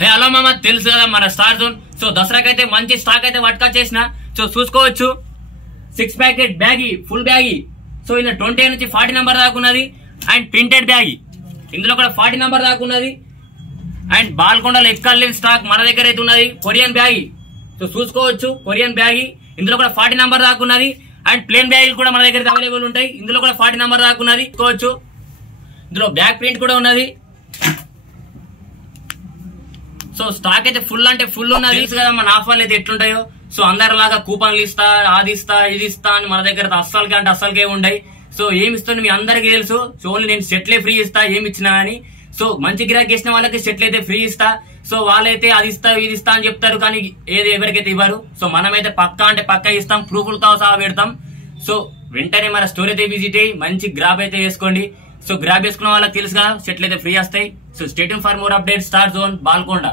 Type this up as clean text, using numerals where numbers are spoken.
Hello మామ, తెలుసు కదా మన స్టార్ జోన్. సో దసరాకైతే మంచి స్టాక్ అయితే పట్టుకా చేసిన. సో చూసుకోవచ్చు 6 packet baggy, full baggy. So ఇలా 20 నుంచి 40 నెంబర్ దాకా ఉన్నది. అండ్ ప్రింటెడ్ బ్యాగీ, ఇందులో కూడా 40 నెంబర్ దాకా ఉన్నది. అండ్ బాల్కొండలో ఎక్కలేని స్టాక్ మన దగ్గర అయితే ఉన్నది. కొరియన్ బ్యాగీ, సో చూసుకోవచ్చు కొరియన్ బ్యాగీ, ఇందులో కూడా 40 నెంబర్ దాకా ఉన్నది. అండ్ ప్లేన్ బ్యాగీలు కూడా మన దగ్గర అవైలబుల్ ఉంటాయి. ఇందులో కూడా 40 నెంబర్ దాకా ఉన్నది. చూసుకోవచ్చు ఇందులో బ్యాక్ ప్రింట్ కూడా ఉన్నది. సో స్టాక్ అయితే ఫుల్ అంటే ఫుల్ ఉన్నది. తెలుసు కదా మన ఆఫర్లు అయితే ఎట్లుంటాయో. సో అందరిలాగా కూపన్లు ఇస్తా, అది ఇస్తా, ఇది ఇస్తా అని మన దగ్గర అస్సలకే అంటే అస్సలకే ఉండయి. సో ఏమి ఇస్తుంది మీ అందరికీ తెలుసు. సో ఓన్లీ నేను సెట్లే ఫ్రీ ఇస్తా ఏమి ఇచ్చినా అని. సో మంచి గిరాకీ చేసిన వాళ్ళకి సెట్లు అయితే ఫ్రీ ఇస్తా. సో వాళ్ళైతే అది ఇస్తా ఇది ఇస్తా అని చెప్తారు, కానీ ఏది ఎవరికైతే ఇవ్వరు. సో మనమైతే పక్కా అంటే పక్కా ఇస్తాం, ప్రూఫ్లతో సహా పెడతాం. సో వెంటనే మన స్టోర్ అయితే విజిట్ అయ్యి మంచి గ్రాబ్ అయితే వేసుకోండి. సో గ్రాబ్ వేసుకున్న వాళ్ళకి తెలుసు కదా సెట్లు అయితే ఫ్రీ వస్తాయి. So stay tune for more update. Star zone, Balkonda.